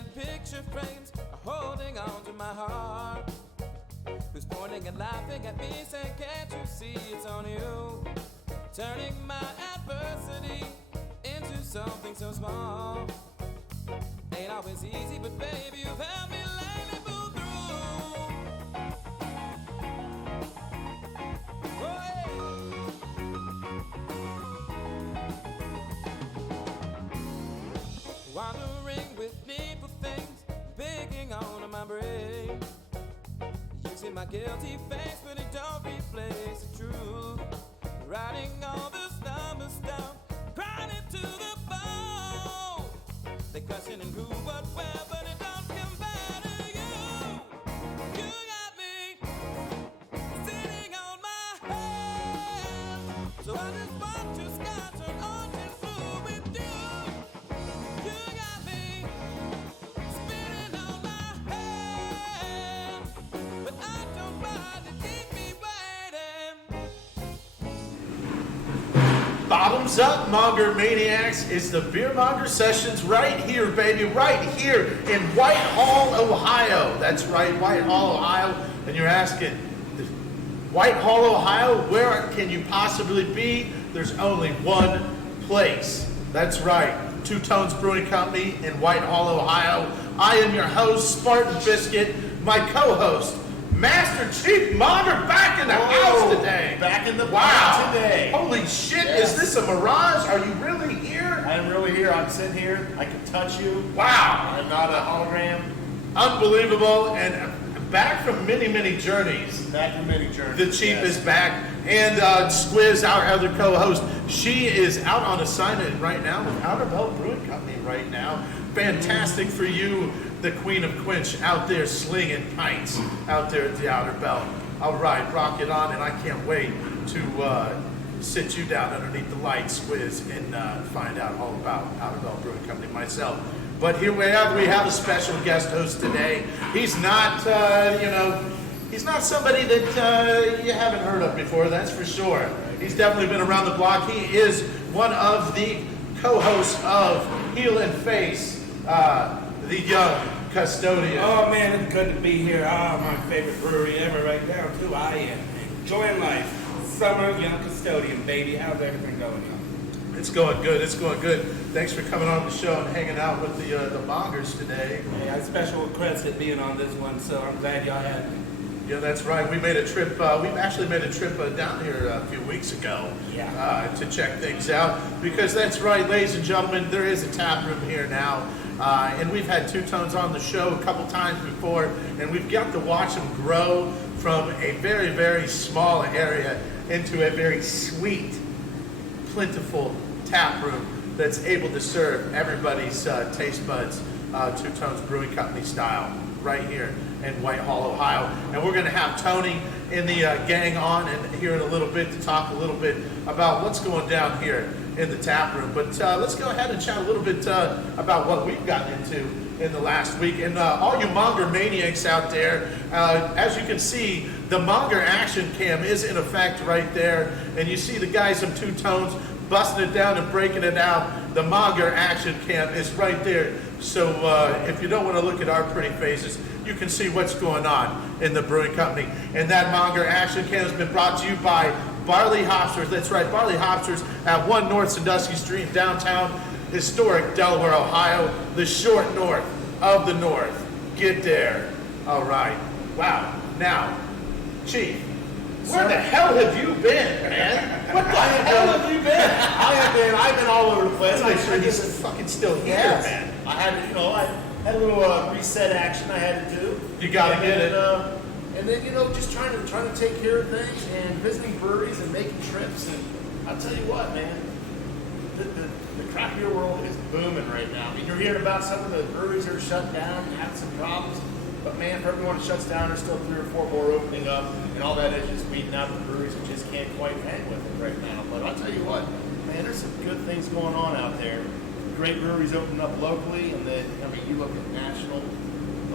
and picture frames are holding on to my heart. Who's pointing and laughing at me, saying, can't you see it's on you? Turning my adversity into something so small. Ain't always easy, but baby, you've helped me lately pull through. Oh, yeah. Wandering with needful things, picking on my brain. You see my guilty face, but it don't replace the truth. Writing all those numbers down, crying it to the bone. They questioning who, what, where, but it don't compare to you. You got me sitting on my head, so I just want to scotch an ocean blue with you. You got me spinning on my head, but I don't mind to keep me waiting. Bottoms up, Monger Maniacs. It's the Beer Monger Sessions right here, baby, right here in Whitehall, Ohio. That's right, Whitehall, Ohio. And you're asking, Whitehall, Ohio, where can you possibly be? There's only one place. That's right, Two Tones Brewing Company in Whitehall, Ohio. I am your host, Spartan Biscuit, my co-host, Master Chief Monger, back in the house today. Back in the Wow. today. Holy shit, Yes. Is this a mirage? Are you really here? I'm really here. I'm sitting here. I can touch you. Wow. I'm not a hologram. Unbelievable, and back from many, many journeys. Back from many journeys. The Chief yes. is back, and Squiz, our other co-host, she is out on assignment right now with Outer Belt Brewing Company right now. Fantastic for you, the Queen of Quench, out there slinging pints out there at the Outer Belt. All right, rock it on, and I can't wait to sit you down underneath the lights, Squiz, and find out all about Outer Belt Brewing Company myself. But here we have a special guest host today. He's not, he's not somebody that you haven't heard of before, that's for sure. He's definitely been around the block. He is one of the co-hosts of Heel and Face, the young custodian. Oh man, it's good to be here. My favorite brewery ever right now too. I am enjoying life. Summer young custodian, baby. How's everything going on? It's going good. It's going good. Thanks for coming on the show and hanging out with the Mongers today. Hey, I special requested being on this one, so I'm glad y'all had me. Yeah, that's right. We made a trip. We actually made a trip down here a few weeks ago to check things out. Because that's right, ladies and gentlemen, there is a tap room here now. And we've had Two Tones on the show a couple times before, and we've got to watch them grow from a very, very small area into a very sweet, plentiful tap room that's able to serve everybody's taste buds, Two Tones Brewing Company style, right here in Whitehall, Ohio. And we're going to have Tony and the gang on and here in a little bit to talk a little bit about what's going down here in the tap room. But let's go ahead and chat a little bit about what we've gotten into in the last week. And all you Monger Maniacs out there, as you can see, the Monger action cam is in effect right there. And you see the guys from Two Tones busting it down and breaking it out. The Monger action cam is right there. So if you don't want to look at our pretty faces, you can see what's going on in the brewing company. And that Monger action cam has been brought to you by Barley Hopsters. That's right, Barley Hopsters at 1 North Sandusky Street in downtown historic Delaware, Ohio, the short north of the north. Get there. All right. Wow. Now, Chief, where the hell have you been, man? What the hell have you been? I've been all over the place. Let's make sure he's fucking still here, Yes. man. I had to, I had a little reset action I had to do. You gotta get it. And then, just trying to take care of things and visiting breweries and making trips. And I'll tell you what, man, the craft beer world is booming right now. I mean, you're hearing about some of the breweries that are shut down and having some problems. But man, for everyone that shuts down, there's still 3 or 4 more opening up, and all that is just weeding out the breweries that just can't quite hang with it right now. But I'll tell you what, man, there's some good things going on out there. Great breweries opening up locally, and then, you look at national.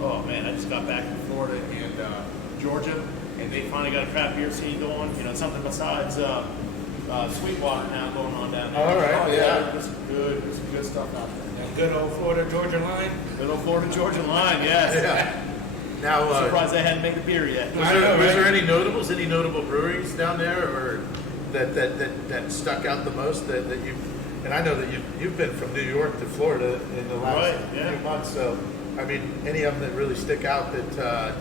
Oh man, I just got back from Florida and Georgia, and they finally got a craft beer scene going. Something besides Sweetwater now going on down there. All right, oh, yeah. There's some good stuff out there. good old Florida-Georgia line. Good old Florida Georgia line, yes. Yeah. Now, I'm surprised they hadn't made the beer yet. was there any notables, any notable breweries down there, or that stuck out the most that you? And I know that you've been from New York to Florida in the last few months, so I mean, any of them that really stick out that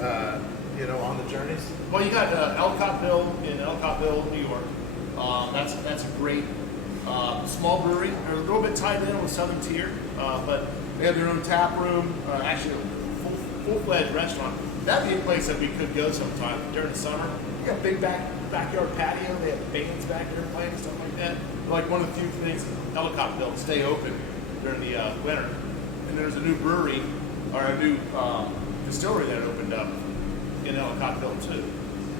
on the journeys? Well, you got Elcotville in Elcotville, New York. That's a great small brewery. They're a little bit tied in with Southern Tier, but they have their own tap room. Actually, a full-fledged restaurant. That'd be a place that we could go sometime during the summer. You got a big backyard patio. They have bands back there playing and stuff like that. Like one of the few things Elcotville stay open during the winter. And there's a new brewery or a new distillery that opened up in Elcotville too,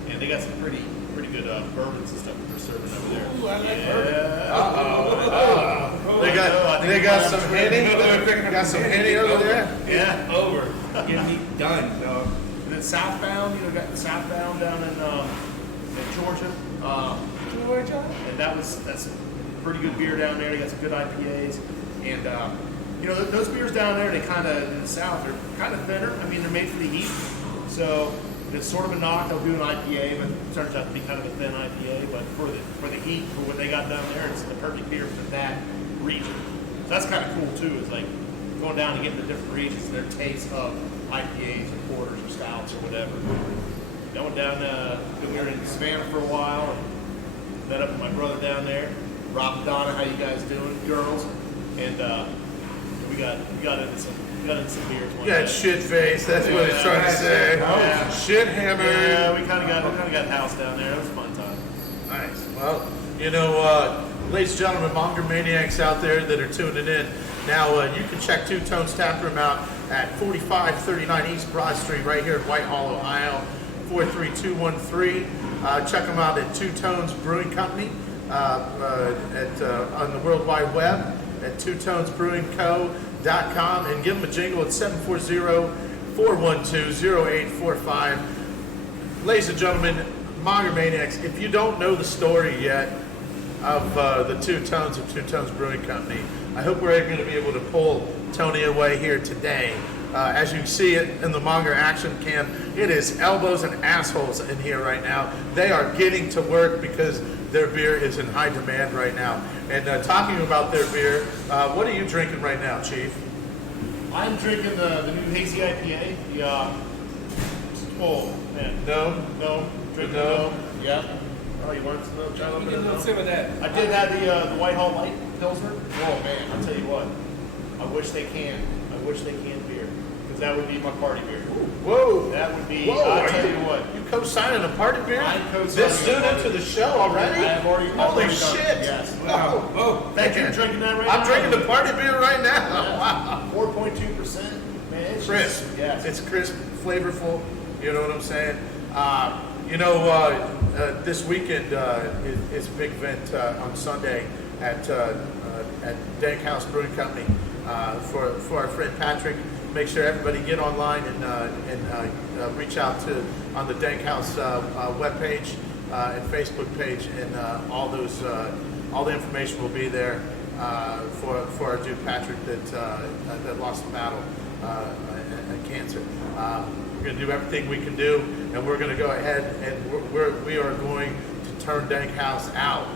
and they got some pretty good bourbons and stuff that they're serving over there. Ooh, I like bourbon. They got some Henny. Got some Henny over there. Yeah, Over. Get me done, dog. and then southbound, got the southbound down in Georgia. Georgia. And that's pretty good beer down there. They got some good IPAs, and those beers down there, they kind of in the south, they're kind of thinner. I mean, they're made for the heat, so it's sort of a knock. They'll do an IPA, but it turns out to be kind of a thin IPA. But for the heat, for what they got down there, it's the perfect beer for that region. So that's kind of cool too. Is like going down and getting the different regions and their taste of IPAs or porters or stouts or whatever. Going down, we were in Savannah for a while. And met up with my brother down there, Rob and Donna. How you guys doing, girls? And we got into some beers. You got shit face. That's what it's trying to say. Yeah. Shit hammer. Yeah, we kind of got house down there. It was a fun time. Nice. Well, ladies and gentlemen, Monger Maniacs out there that are tuning in. Now, you can check Two Tones Taproom out at 4539 East Broad Street right here in Whitehall, Ohio, 43213. Check them out at Two Tones Brewing Company on the World Wide Web at twotonesbrewingco.com, and give them a jingle at 740-412-0845. Ladies and gentlemen, Monger Maniacs, if you don't know the story yet of the Two Tones of Two Tones Brewing Company, I hope we're going to be able to pull Tony away here today. As you can see it in the Monger action cam, it is elbows and assholes in here right now. They are getting to work because their beer is in high demand right now. And talking about their beer, what are you drinking right now, Chief? I'm drinking the new hazy IPA. No? Drinking No. Yeah. Oh, you want some little John? Give me a little sip of that. I did have the Whitehall Light Pilsner. Oh man, I'll tell you what. I wish they can beer, because that would be my party beer. Whoa. That would be. Whoa, I'll tell you what. You co-signing a party beer? I'm co-signing This soon a party into the show already? I've already Holy done it. shit. Yes. Wow. Oh, Thank you for drinking that right now. I'm drinking the party beer right now. Wow. 4.2%. Man, it's Crisp. just- Yes. It's crisp, flavorful. You know what I'm saying? This weekend is a big event on Sunday at Dank House Brewing Company for our friend Patrick. Make sure everybody get online and reach out to on the Dank House webpage and Facebook page, and all the information will be there for our dude Patrick that lost the battle and cancer. We're going to do everything we can do, and we're going to go ahead and we are going to turn Dank House out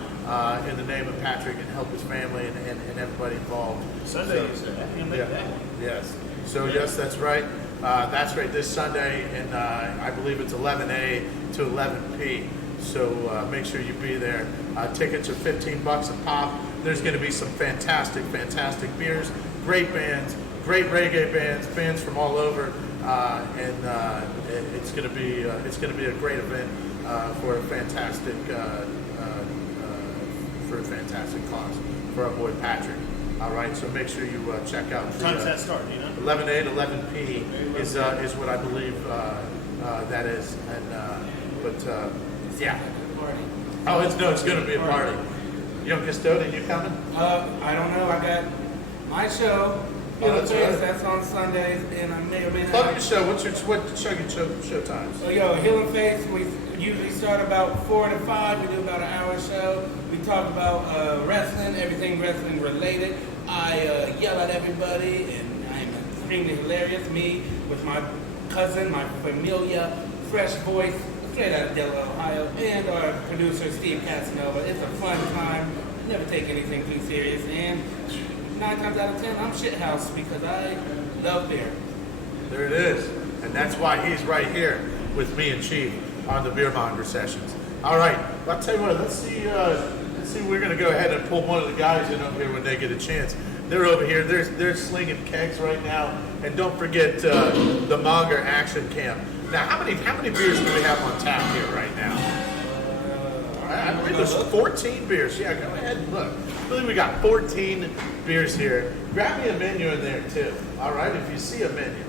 in the name of Patrick and help his family and everybody involved. Sunday, you said. You make that one. Yes. So yes, that's right. That's right. This Sunday, and I believe it's 11 to 11 So make sure you be there. Tickets are $15 a pop. There's going to be some fantastic beers, great bands, great reggae bands from all over, and it's going to be a great event for a fantastic cause for our boy Patrick. All right, so make sure you check out. What time does that start? Do you know? 11 to 11 p. is what I believe that is, and yeah. Oh, it's going to be a party. Young Custodian, you coming? I don't know. I got my show Hill that's Face, right. that's on Sundays, and I may or may not. Plug your show. What show times? So yo, Hill and Face, we usually start about 4 to 5. We do about an hour show. We talk about wrestling, everything wrestling related. I yell at everybody, and I'm extremely hilarious. Me with my cousin, my familia, fresh voice, straight out of Delaware, Ohio, and our producer Steve Casanova. It's a fun time. Never take anything too serious, and 9 times out of 10, I'm shithouse because I love beer. There it is. And that's why he's right here with me and Chief on the Beer Monger sessions. All right. I'll tell you what, let's see, we're going to go ahead and pull one of the guys in over here when they get a chance. They're over here. They're slinging kegs right now. And don't forget the Monger Action Camp. Now, how many beers do we have on tap here right now? I believe there's 14 beers. Yeah, go ahead and look. I believe we got 14 beers here. Grab me a menu in there too. All right, if you see a menu.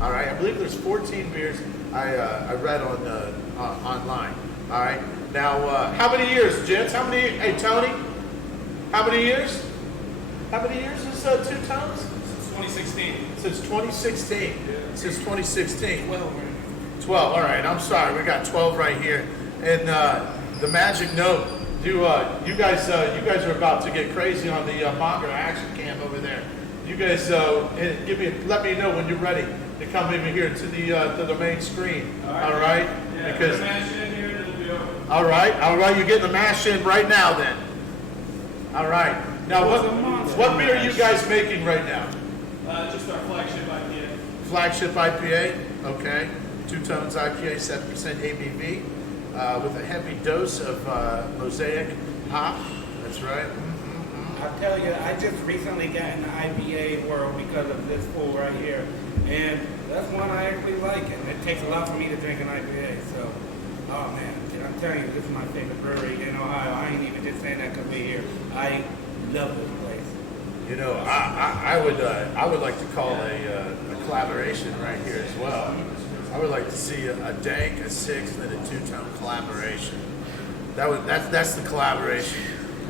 All right, I believe there's 14 beers. I read on online. All right. Now, how many years, gents? How many? Hey, Tony. How many years? How many years is Two Tones? Since 2016. Since 2016. Yeah. Since 2016. 12. 12. All right. I'm sorry. We got 12 right here. And the magic note. You guys are about to get crazy on the Monger Action Cam over there. You guys let me know when you're ready to come over here to the main screen. All right. Yeah, Because mash in here and it'll be over. all right. You're getting the mash in right now then. All right. Now what beer are you guys making right now? Just our flagship IPA. Flagship IPA. Okay. Two Tones IPA, 7% ABV. With a heavy dose of mosaic hop. That's right. I'll tell you, I just recently got in the IPA world because of this fool right here. And that's one I actually like. And it takes a lot for me to drink an IPA. So, oh man, I'm telling you, this is my favorite brewery in Ohio. I ain't even just saying that because we're here. I love this place. You know, I would like to call a collaboration right here as well. I would like to see a dank, a sixth, and a two-tone collaboration. That's the collaboration.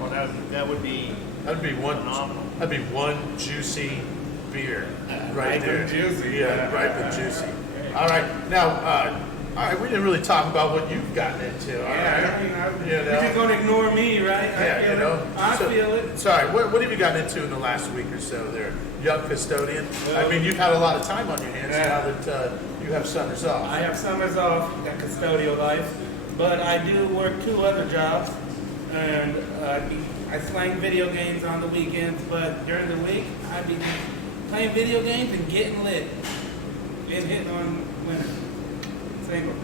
Well, that would be That'd be one. phenomenal. That'd be one juicy beer right Ripe there. and juicy. Yeah, ripe and juicy. All right, now, all right. We didn't really talk about what you've gotten into. All right. I mean, You know. you're just gonna ignore me, right? Yeah, you know. I feel it. Sorry, what have you gotten into in the last week or so there? Young custodian? I mean, you've had a lot of time on your hands Yeah. now that you have summers off. I have summers off, that custodial life, but I do work 2 other jobs, and I slang video games on the weekends, but during the week, I be playing video games and getting lit. And hitting on women. Single.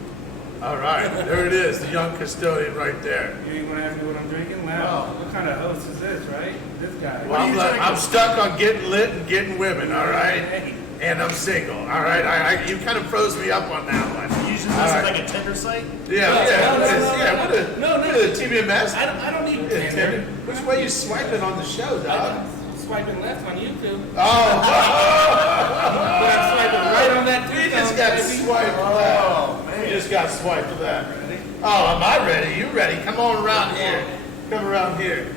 All right, there it is, the young custodian right there. You ain't gonna ask me what I'm drinking? Wow. What kind of host is this, right? This guy. Well, I'm stuck on getting lit and getting women, all right? Hey. And I'm single, all right? You kind of froze me up on that one. Usually All this right. is like a Tinder site. Yeah, No, yeah. no, no, What a- no, no. what a TVMS. I don't need Yeah, Tinder. Which way you swiping on the show, dog? Swiping left on YouTube. Oh, But I'm swiping right on that you three just got swiped left. Oh man. You just got swiped left. Oh, am I ready? You ready? Come on around here. Come around here.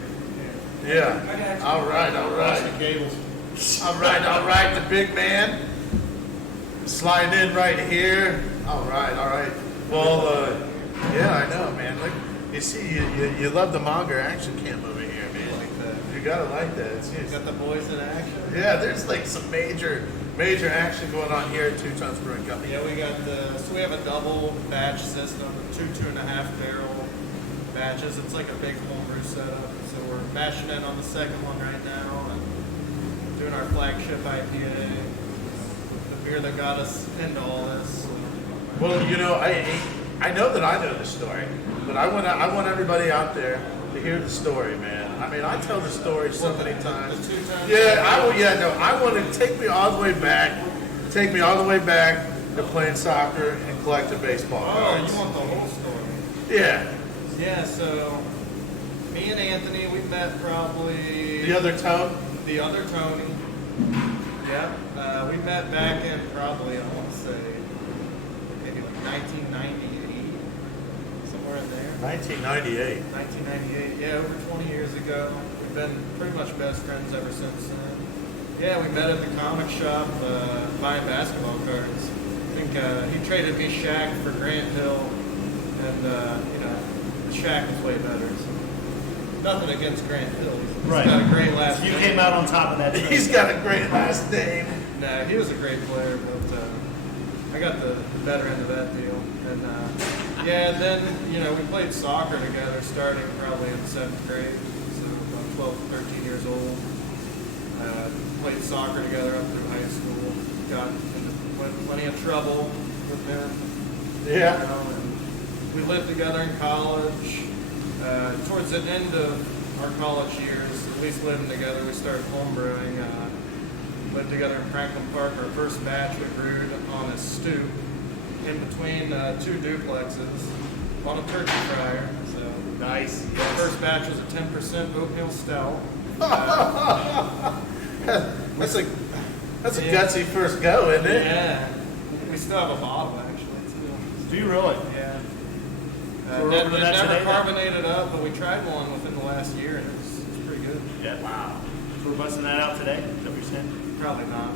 Yeah. I got you. All right, all Watch the right. cables. All right, the big man. Sliding in right here. All right. Well, yeah, I know, man. Look, you see, you love the Monger Action Cam over here, man. You gotta like that. It's Got the boys in action. yeah, there's like some major action going on here at Two Tones Brewing Company. Yeah, we have a double batch system, 2.5 barrel batches. It's like a big homebrew setup. So we're mashing in on the second one right now and doing our flagship IPA. The beer that got us into all this. Well, you know, I know that I know the story, but I want everybody out there to hear the story, man. I mean, I tell the story so many times. The 2 times. Yeah, I want to take me all the way back. Take me all the way back to playing soccer and collecting baseball Oh, cards. you want the whole story? Yeah. Yeah, so me and Anthony, we met probably The other tone. the other Tony. Yeah, we met back in probably, I want to say, maybe like 1998, somewhere in there. 1998. 1998, yeah, over 20 years ago. We've been pretty much best friends ever since then. Yeah, we met at the comic shop buying basketball cards. I think he traded me Shaq for Grant Hill, and Shaq was way better. So. Nothing against Grant Hill. He's got a great last name. You came out on top of that. He's got a great last name. Nah, he was a great player, but I got the better end of that deal. And then we played soccer together starting probably in 7th grade, so about 12, 13 years old. Played soccer together up through high school. Got into plenty of trouble with him. Yeah. And we lived together in college. Towards the end of our college years, at least living together, we started home brewing. Lived together in Franklin Park. Our first batch we brewed on a stoop in between 2 duplexes on a turkey fryer. So Nice. the first batch was a 10% oatmeal stout. That's a gutsy first go, isn't it? Yeah, we still have a bottle actually. Do you really? Yeah. So we're over to that never today, then? carbonated up, but we tried one within the last year, and it's pretty good. Yeah. Wow. So we're busting that out today? Is that what you're saying? Probably not.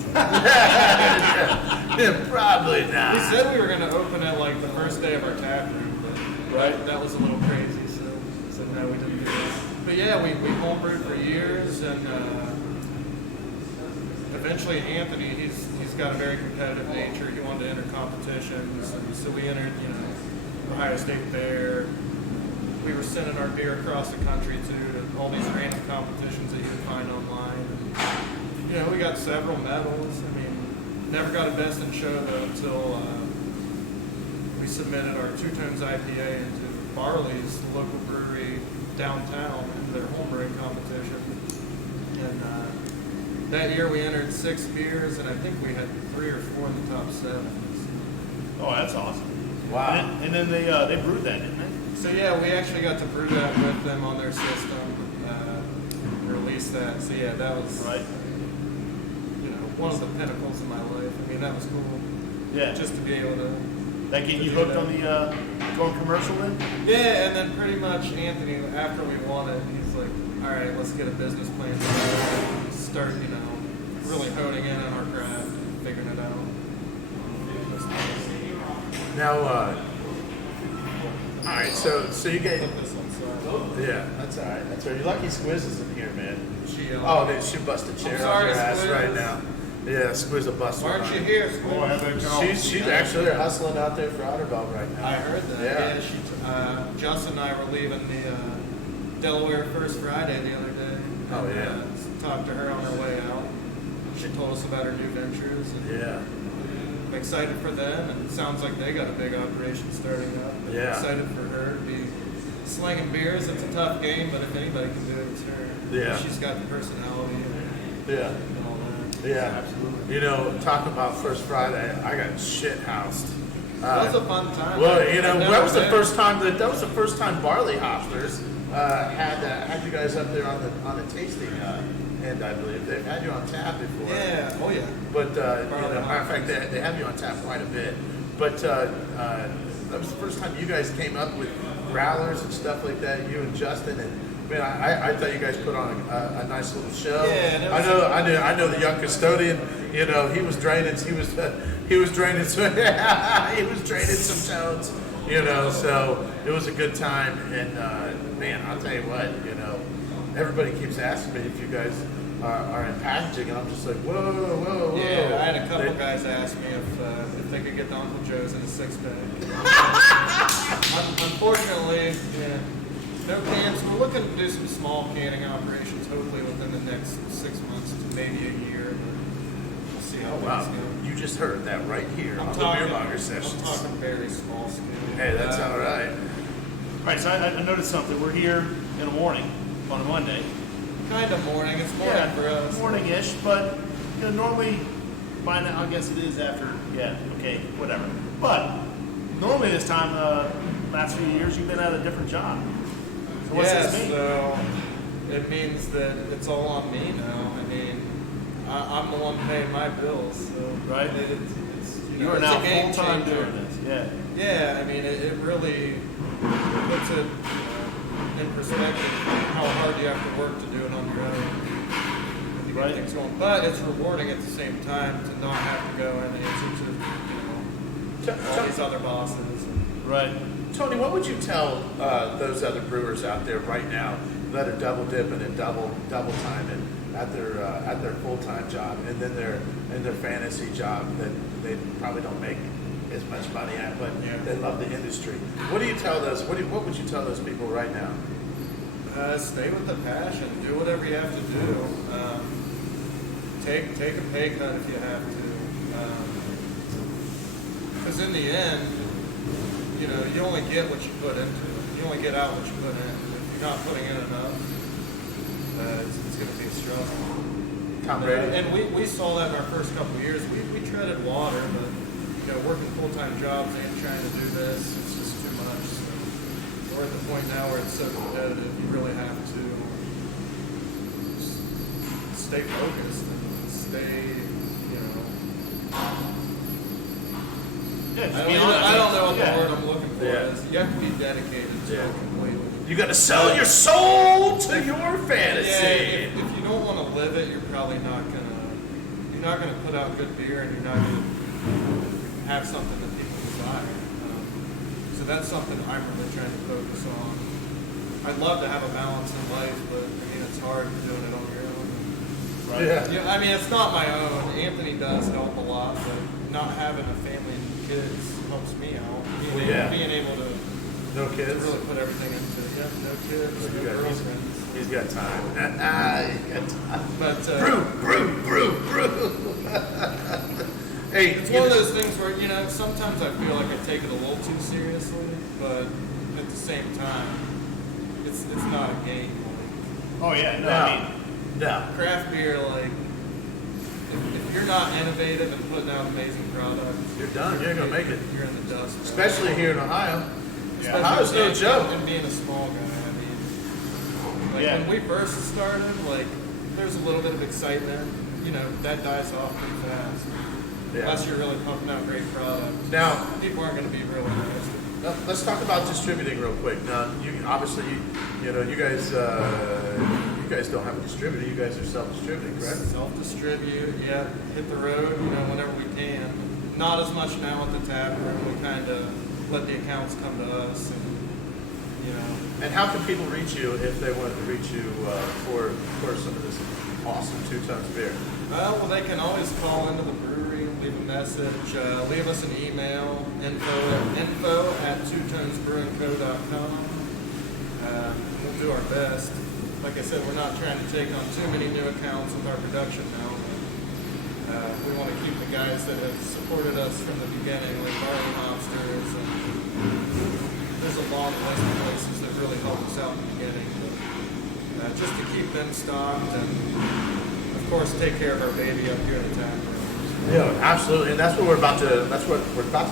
Yeah, probably We not. said we were going to open it like the first day of our tap room, but that was a little crazy, so no, we didn't do that. But yeah, we homebrewed for years, and eventually Anthony, he's got a very competitive nature. He wanted to enter competitions, and so we entered, Ohio State Fair. We were sending our beer across the country to all these random competitions that you can find online. And, we got several medals. I mean, never got a best in show though until we submitted our 2 Tones IPA into Barley's, the local brewery downtown, in their homebrewing competition. And that year we entered 6 beers, and I think we had 3 or 4 in the top 7. Oh, that's awesome. Wow. And then they brewed that, didn't they? So yeah, we actually got to brew that with them on their system, release that. So yeah, that was one of the pinnacles in my life. I mean, that was cool. Yeah. Just to be able to. That get you hooked on the going commercial then? Yeah, and then pretty much Anthony, after we won it, he's like, all right, let's get a business plan together. Start, really honing in on our craft and figuring it out. Now, all right, so you guys, Put this on side. yeah, that's all right. That's all right. You're lucky Squiz isn't here, man. She, Oh, dude, she busted a chair sorry, on your ass Squiz. right now. Yeah, Squiz will bust why one aren't on you you. here, Oh, Squid? how'd that go? She's actually hustling out there for Otterville right now. I heard that. Yeah. Justin and I were leaving the Delaware First Friday the other day. Oh, And, yeah. talked to her on her way out. She told us about her new ventures. And Yeah. I'm excited for them, and it sounds like they got a big operation starting up. I'm Yeah. excited for her to be slinging beers. It's a tough game, but if anybody can do it, it's her. Yeah. She's got the personality Yeah. and all that. Yeah. Absolutely. Talk about First Friday, I got shit housed. That was a fun time. Well, I've that never was the been. first time Barley Hopsters had you guys up there on the tasting end. I believe they've had you on tap before. Yeah. Oh yeah. But Barley matter of fact, Hopsters. they have you on tap quite a bit. But that was the first time you guys came up with growlers and stuff like that. You and Justin, and man, I thought you guys put on a nice little show. Yeah, that was I know the young custodian. He was draining some he was draining some tones. So it was a good time. And man, I'll tell you what, everybody keeps asking me if you guys are in packaging, and I'm just like, whoa. Yeah, I had a couple guys ask me if they could get the Uncle Joe's in a 6-pack. Unfortunately, yeah, no cans. We're looking to do some small canning operations, hopefully within the next 6 months to maybe a year. But we'll see how Wow, things go. you just heard that right here on the Beer Monger Sessions. I'm talking very small scale. Hey, that's all right. All right, so I noticed something. We're here in the morning on a Monday. Kind of morning. It's morning for us. Morning-ish, but normally by now, I guess it is after. Yeah, okay, whatever. But normally this time, last few years, you've been at a different job. So what's this mean? So it means that it's all on me now. I mean, I'm the one paying my bills. So Right. It's You are it's now a game full-time changer. doing this. Yeah. Yeah, I mean, it really puts it in perspective how hard you have to work to do it on your own. When you get Right. things going. But it's rewarding at the same time to not have to go and answer to all these other bosses. Right. Tony, what would you tell those other brewers out there right now that are double dipping and double timing at their full time job and then their fantasy job that they probably don't make as much money at, but they love the industry? What do you tell those? What would you tell those people right now? Stay with the passion. Do whatever you have to do. Take a pay cut if you have to. Because in the end, you only get what you put into it. You only get out what you put in. If you're not putting in enough, it's going to be a struggle. Tom Brady. And we saw that in our first couple of years. We treaded water, but working full-time jobs and trying to do this, it's just too much. So we're at the point now where it's so competitive, you really have to stay focused and stay, Yeah, I don't know what the Yeah. word I'm looking for Yeah. is. You have to be dedicated to it completely. You got to sell your soul to your fantasy. Yeah, if you don't want to live it, you're probably not gonna put out good beer, and you're not gonna have something that people desire. So that's something I'm really trying to focus on. I'd love to have a balance in life, but it's hard doing it on your own. Right. Yeah, it's not my own. Anthony does help a lot, but not having a family and kids helps me out. Being able to No kids. really put everything into it. Yeah, no kids, no girlfriends. He's got time. He's got time. But Brew. Hey, it's one of those things where sometimes I feel like I take it a little too seriously, but at the same time, it's not a game. Oh yeah. No. Craft beer, if you're not innovative and putting out amazing products, You're done. You ain't gonna make it. You're in the dust. bro. Especially here in Ohio. Yeah. Ohio's no joke. And being a small guy, Yeah. when we first started, there's a little bit of excitement. That dies off pretty fast. Yeah. Unless you're really pumping out great products. Now, People aren't going to be real interested. let's talk about distributing real quick. Now, you guys don't have a distributor. You guys are self-distributing, correct? Self-distribute, yeah. Hit the road, whenever we can. Not as much now at the tap room. We kind of let the accounts come to us, and And how can people reach you if they wanted to reach you for some of this awesome 2 tons beer? Well, they can always call into the brewery, leave a message, leave us an email, info@twotonsbrewingco.com. We'll do our best. Like I said, we're not trying to take on too many new accounts with our production now, but we want to keep the guys that have supported us from the beginning, like Barley Monsters, and there's a long list of places that really helped us out in the beginning. But, just to keep them stocked and, of course, take care of our baby up here in the tap room. Yeah, absolutely, and that's what we're about to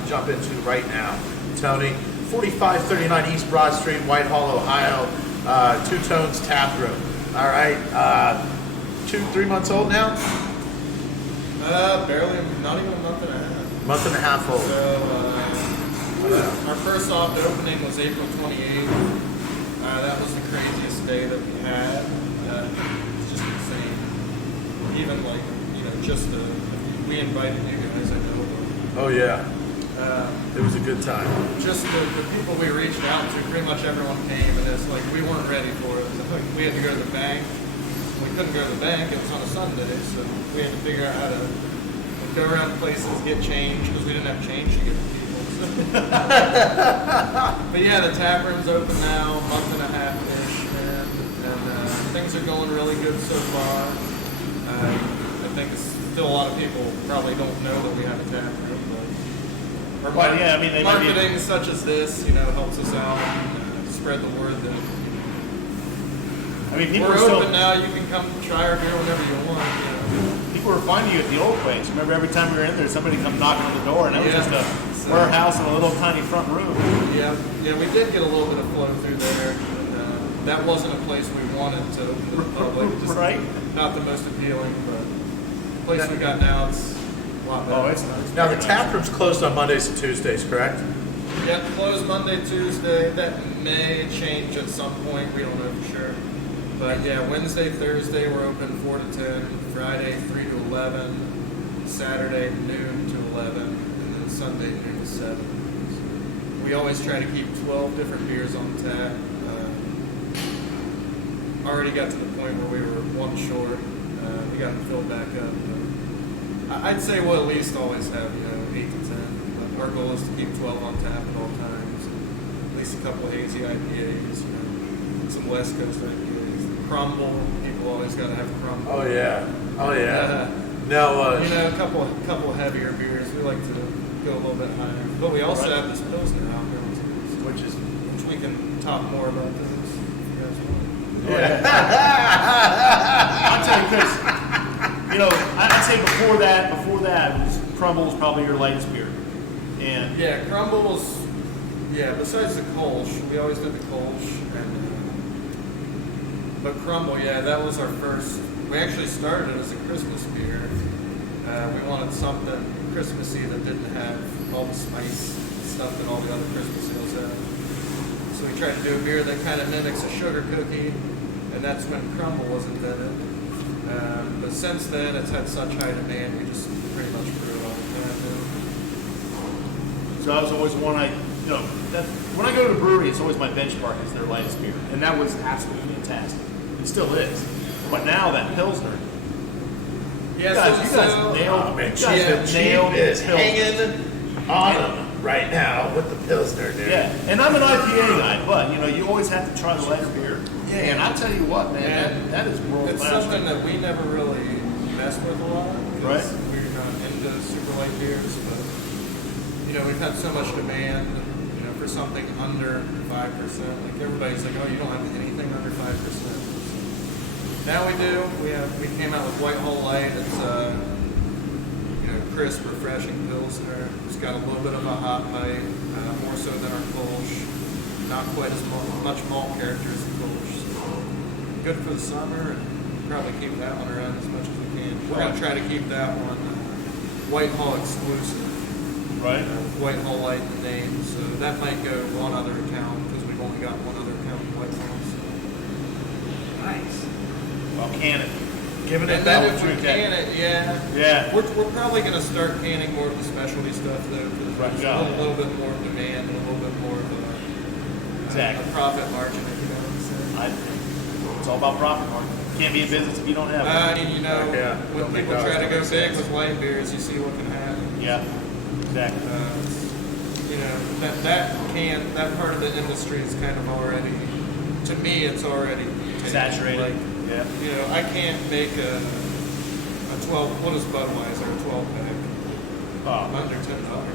jump into right now, Tony. 4539 East Broad Street, Whitehall, Ohio. 2 Tones Tap Room. All right, 3 months old now. Barely, not even a month and a half. Month and a half old. So, our first soft opening was April 28th. That was the craziest day that we had. It's just insane. Even we invited you guys, I know. Oh yeah. It was a good time. Just the people we reached out to, pretty much everyone came, and it's we weren't ready for it. We had to go to the bank. We couldn't go to the bank. It was on a Sunday, so we had to figure out how to go around places, get change, because we didn't have change to give to people. So. But yeah, the tap room's open now, month and a half-ish, and things are going really good so far. I think still a lot of people probably don't know that we have a tap room, but marketing such as this, helps us out and spread the word that people we're are still open now. You can come try our beer whenever you want. People were finding you at the old place. Remember, every time we were in there, somebody come knocking on the door, and that was just a warehouse and a little tiny front room. Yeah, we did get a little bit of flow through there. And, that wasn't a place we wanted to open to the public. Just Right. Not the most appealing, but the place we got now, it's a lot better. Oh, it's nice. Now the tap room's closed on Mondays and Tuesdays, correct? Yeah, closed Monday, Tuesday. That may change at some point. We don't know for sure. But yeah, Wednesday, Thursday we're open 4 to 10. Friday 3 to 11, Saturday noon to 11, and then Sunday noon to 7. We always try to keep 12 different beers on tap. Already got to the point where we were one short. We got them filled back up. I'd say we'll at least always have 8 to 10. But our goal is to keep 12 on tap at all times. At least a couple of hazy IPAs, some West Coast IPAs. Crumble, people always got to have crumble. Oh yeah. Now, a couple of heavier beers. We like to go a little bit higher. But we also have this Pilsner out there, which we can talk more about this if you guys want. yeah. I'll tell you, Chris. I'd say before that, Crumble was probably your lightest beer. And Yeah, Crumbles. Yeah, besides the Kolsch, we always did the Kolsch, but Crumble, that was our first. We actually started it as a Christmas beer. We wanted something Christmassy that didn't have all the spice stuff that all the other Christmas ales have. So we tried to do a beer that kind of mimics a sugar cookie, and that's when Crumble was invented. But since then, it's had such high demand, we just pretty much brew it all the time. so that was always one when I go to the brewery, it's always my benchmark is their lightest beer. And that was absolutely fantastic. It still is. But now that Pilsner, Yeah, you guys nailed Man, nailed Chief is Pilsner. hanging on them right now with the Pilsner, dude. Yeah, and I'm an IPA guy, but you always have to try the lighter beer. Yeah. And I'll tell you what, man, that is world It's class. something that we never really mess with a lot. Right. Because we're not into super light beers, but we've had so much demand, for something under 5%. Like everybody's like, oh, you don't have anything under 5%. Now we do. We came out with Whitehall Light. It's crisp, refreshing Pilsner. It's got a little bit of a hop bite, more so than our Kolsch. Not quite as much malt character as the Kolsch. So good for the summer, and probably keep that one around as much as we can. We're gonna try to keep that one Whitehall exclusive. Right. Whitehall Light in the name, so that might go one other account because we've only got one other account in Whitehall. So. Nice. Well, can it. Giving it And then that if we can it, Yeah. we're probably going to start canning more of the specialty stuff though, because Right, there's yeah. a little bit more demand and a little bit more of Exactly. a profit margin, if you know what I'm saying. It's all about profit margin. Can't be in business if you don't have it. Yeah, When don't make people try to go dollars, big makes with light beers, you see what can happen. Yeah, exactly. That part of the industry is kind of already, to me, it's already taken. Saturated. Like, Yeah. I can't make a 12. What is Budweiser? A 12 pack under $10.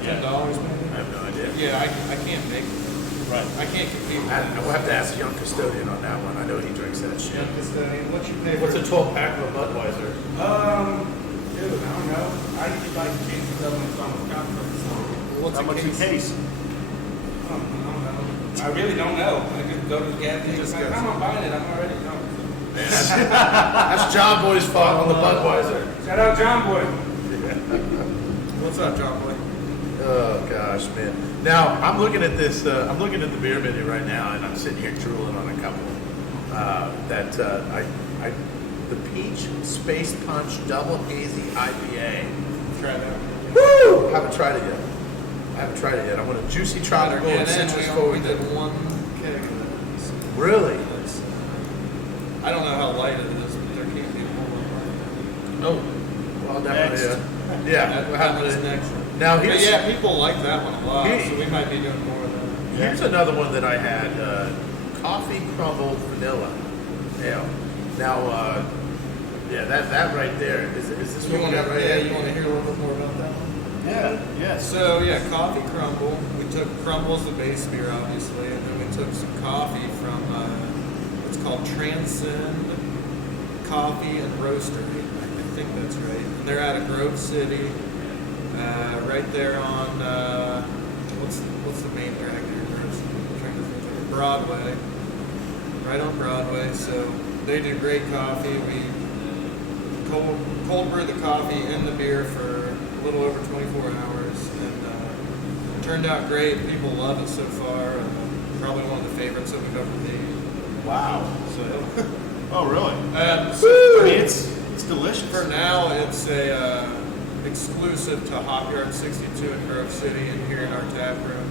Yeah. $10 maybe. I have no idea. Yeah, I can't make it. Right. I can't compete with I that. will have to ask Young Custodian on that one. I know he drinks that shit. Young Custodian, what you pay What's for? a 12 pack of a Budweiser? Dude, I don't know. I usually like cases of them from Wisconsin. What's How a much a case? case? I don't know. I really don't know. I just go to the gas station. Just Like, go. I'm buying it. I'm already done. That's John Boy's fault on the Budweiser. Shout out John Boy. What's up, John Boy? Oh gosh, man. Now I'm looking at this. I'm looking at the beer menu right now, and I'm sitting here drooling on a couple. The Peach Space Punch Double Hazy IPA. Try that. Woo! Haven't tried it yet. I want a juicy tropical and And then citrus we forward. only did one keg of it. So Really? it's, I don't know how light it is, but there can't be a whole lot lighter. Oh, well, definitely. Next. Yeah. That one's next. Now But here's yeah, people like that one a lot, Here- so we might be doing more of that. Here's another one that I had, coffee crumbled vanilla ale. Now, that right there, is this You what we want got to right here? you want to hear a little bit more about that one? Yeah. Yes. So yeah, coffee crumble. We took crumble as the base beer, obviously, and then we took some coffee from what's called Transcend Coffee and Roastery. I think that's right. And they're out of Grove City, right there on what's the main drag here? I'm trying to think of it. Broadway, right on Broadway. So they do great coffee. We cold brew the coffee in the beer for a little over 24 hours, and it turned out great. People love it so far. Probably one of the favorites that we've ever made. Wow. So, Oh, really? um, I mean, it's It's delicious. For now, it's a exclusive to Hop Yard 62 in Grove City and here in our tap room.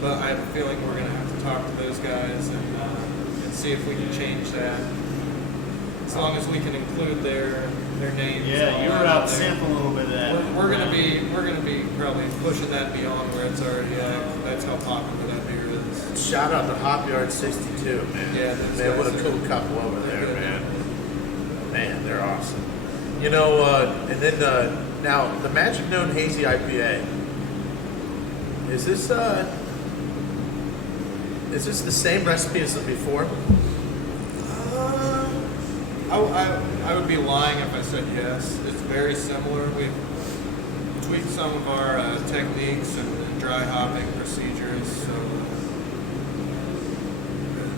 But I have a feeling we're going to have to talk to those guys and see if we can change that. As long as we can include their names. Yeah, you were out sampling a little bit of that. We're gonna be probably pushing that beyond where it's already at. That's how popular that beer is. Shout out to Hop Yard 62, man. Yeah, those man, what a guys cool are- couple over they're there, good. man. Man, they're awesome. You know, and then now the Magic Known Hazy IPA. Is this the same recipe as the before? I would be lying if I said yes. It's very similar. We've tweaked some of our techniques and dry hopping procedures. So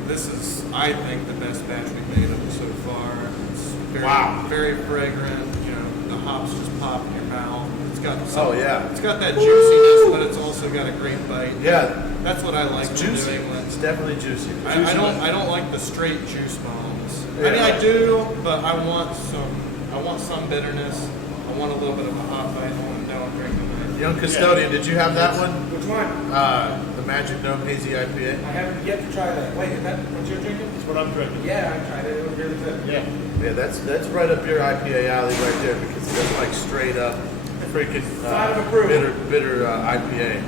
this is, I think, the best batch we've made of it so far. It's very fragrant. You know, the hops just pop in your mouth. It's got it's got that juiciness, but it's also got a great bite. Yeah, That's what I like it's from juicy. New England. It's definitely juicy. I don't like the straight juice bombs. Yeah. I mean, I do, but I want some bitterness. I want a little bit of a hot bite. I want to know I'm drinking that. Young Custodian, did you have that one? Which one? The Magic Known Hazy IPA. I haven't yet to try that. Wait, is that what you're drinking? That's what I'm drinking. Yeah, I tried it. It was really good. Yeah. Yeah, that's right up your IPA alley right there because it doesn't like straight up freaking Side of approval. bitter IPA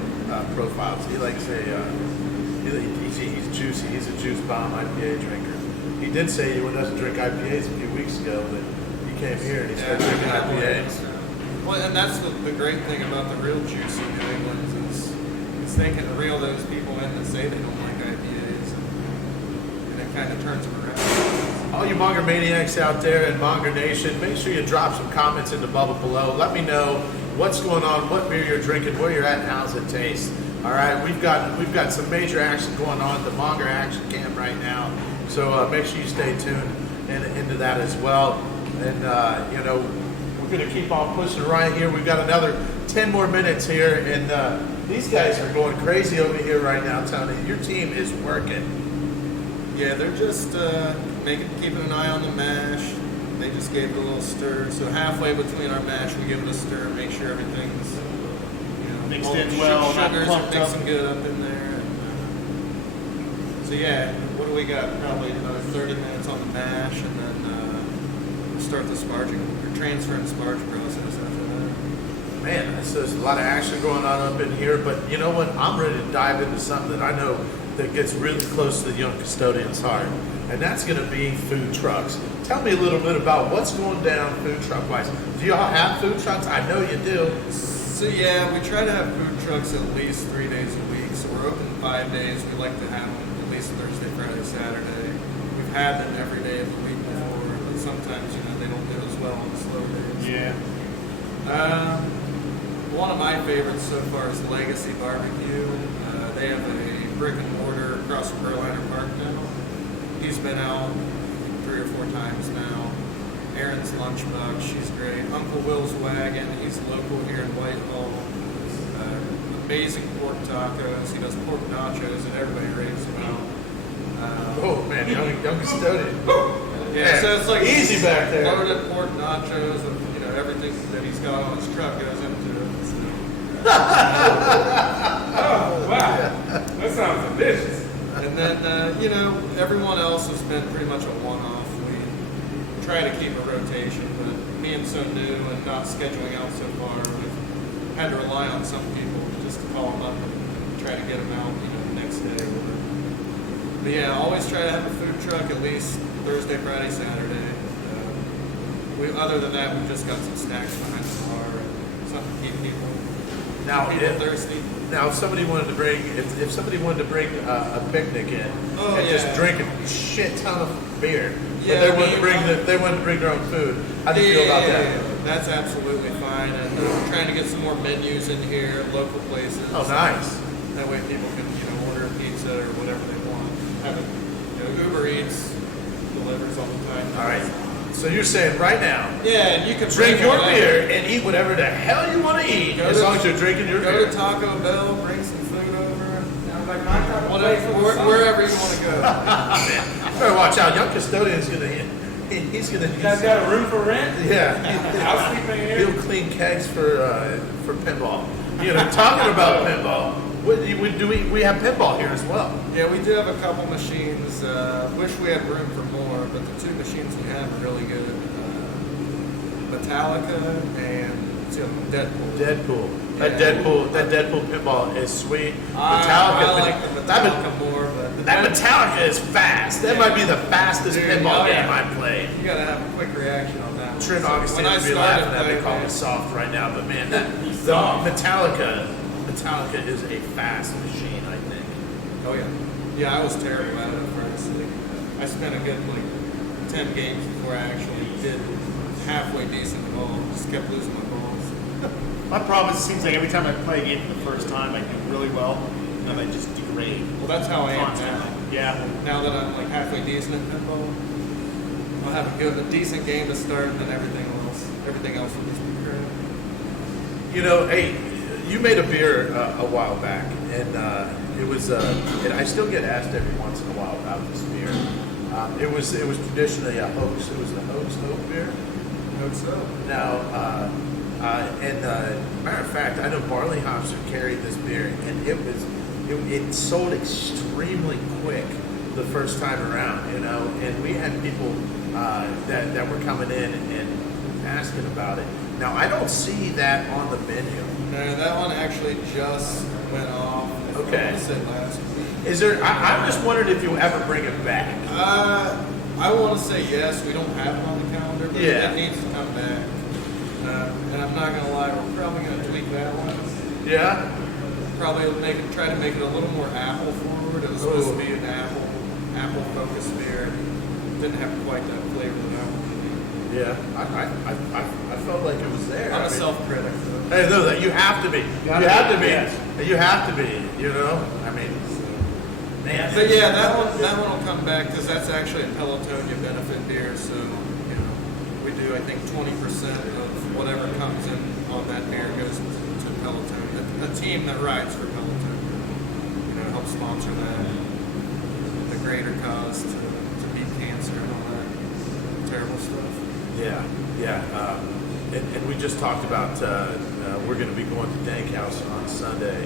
profiles. He likes he's juicy. He's a juice bomb IPA drinker. He did say he doesn't drink IPAs a few weeks ago, but he came here and he started drinking IPAs. Well, and that's the great thing about the real juicy New England is they can reel those people in that say they don't like IPAs, and it kind of turns them around. All you Monger maniacs out there in Monger Nation, make sure you drop some comments in the bubble below. Let me know what's going on, what beer you're drinking, where you're at, and how's it taste. All right, we've got some major action going on at the Monger Action Camp right now, so make sure you stay tuned into that as well. And you know, we're going to keep on pushing right here. We've got another 10 more minutes here, and these guys are going crazy over here right now, Tony. Your team is working. Yeah, they're just keeping an eye on the mash. They just gave it a little stir. So halfway between our mash, we give it a stir, make sure everything's Mixed all in the well, not sugars are clumped up. mixing good up in there. So yeah, what do we got? Probably another 30 minutes on the mash, and then we'll start the sparging or transfer and sparge process after that. Man, so there's a lot of action going on up in here, but you know what? I'm ready to dive into something that I know that gets really close to the Young Custodian's heart, and that's going to be food trucks. Tell me a little bit about what's going down food truck-wise. Do y'all have food trucks? I know you do. So yeah, we try to have food trucks at least 3 days a week. So we're open 5 days. We like to have them at least Thursday, Friday, Saturday. We've had them every day of the week before, but sometimes they don't do as well on the slow days. Yeah. One of my favorites so far is Legacy Barbecue. They have a brick and mortar across from Berliner Park now. He's been out 3 or 4 times now. Erin's Lunchbox, she's great. Uncle Will's Wagon, he's local here in Whitehall. Amazing pork tacos. He does pork nachos, and everybody raves him out. Oh man, young Custodian. Yeah, so it's like easy back there. loaded pork nachos, and everything that he's got on his truck goes into it. So. Oh, wow. That sounds delicious. And then, everyone else has been pretty much a one-off. We try to keep a rotation, but being so new and not scheduling out so far, we've had to rely on some people just to call them up and try to get them out, the next day. But yeah, always try to have a food truck at least Thursday, Friday, Saturday. Other than that, we've just got some snacks behind the bar and something to keep people thirsty. Now, if somebody wanted to bring, if somebody wanted to bring a picnic in and just drink a shit ton of beer, but they wanted to bring their own food, how do you feel about that? Yeah, that's absolutely fine. And we're trying to get some more menus in here, local places. Oh, nice. That way people can, order a pizza or whatever they want. Have it, Uber Eats delivers all the time. All right. So you're saying right now, Yeah, and you can drink bring your whatever. beer and eat whatever the hell you want to eat, Go as to- long as you're drinking your Go beer. to Taco Bell, bring some food over. Sounds like my type of place for the summer. Wherever you want to go. Better watch out. Young Custodian's gonna he's gonna. You guys got a room for rent? Yeah, I'll sleep in here. he'll clean kegs for pinball. You know, talking about pinball. We have pinball here as well. Yeah, we do have a couple machines. Wish we had room for more, but the two machines we have are really good. Metallica and Deadpool. That Deadpool pinball is sweet. I like the Metallica more, but that Metallica is fast. That might be the fastest pinball game I've played. You gotta have a quick reaction on that one. Trent So Augustine when I would be started laughing at me playing, calling me soft right now, but man, the Metallica is a fast machine, I think. oh yeah, yeah, I was terrible at it at first. Like, I spent a good 10 games before I actually did halfway decent at all. Just kept losing my balls. My problem is it seems like every time I play a game for the first time, I do really well, and then I just degrade. Well, that's how I am Constantly. now. Yeah. Now that I'm halfway decent at pinball, I'll have a decent game to start, and then everything else will just be crap. You know, hey, you made a beer a while back, and it was. And I still get asked every once in a while about this beer. It was traditionally a hoax. It was the hoax oak beer. Hope so. Now, matter of fact, I know barley hops who carried this beer, and it sold extremely quick the first time around, you know. And we had people that were coming in and asking about it. Now, I don't see that on the menu. No, that one actually just went off. Okay. I want to say last week. Is there? I'm just wondering if you'll ever bring it back. I want to say yes. We don't have it on the calendar, but Yeah. it needs to come back. And I'm not gonna lie, we're probably gonna tweak that one. Yeah. Probably try to make it a little more apple forward. It was supposed to be an apple focused beer. Didn't have quite that flavor that I wanted. Yeah. I felt like it was there. I'm I a mean- self-critic. So. Hey, no, that you have to be. You have to be. You have to be. You know. I mean, man. But yeah, that one will come back because that's actually a Pelotonia benefit beer. So you know, we do I think 20% of whatever comes in on that beer goes to Pelotonia, a team that rides for Pelotonia. You know, help sponsor that, the greater cause to beat cancer and all that terrible stuff. Yeah, yeah. And we just talked about we're going to be going to Dank House on Sunday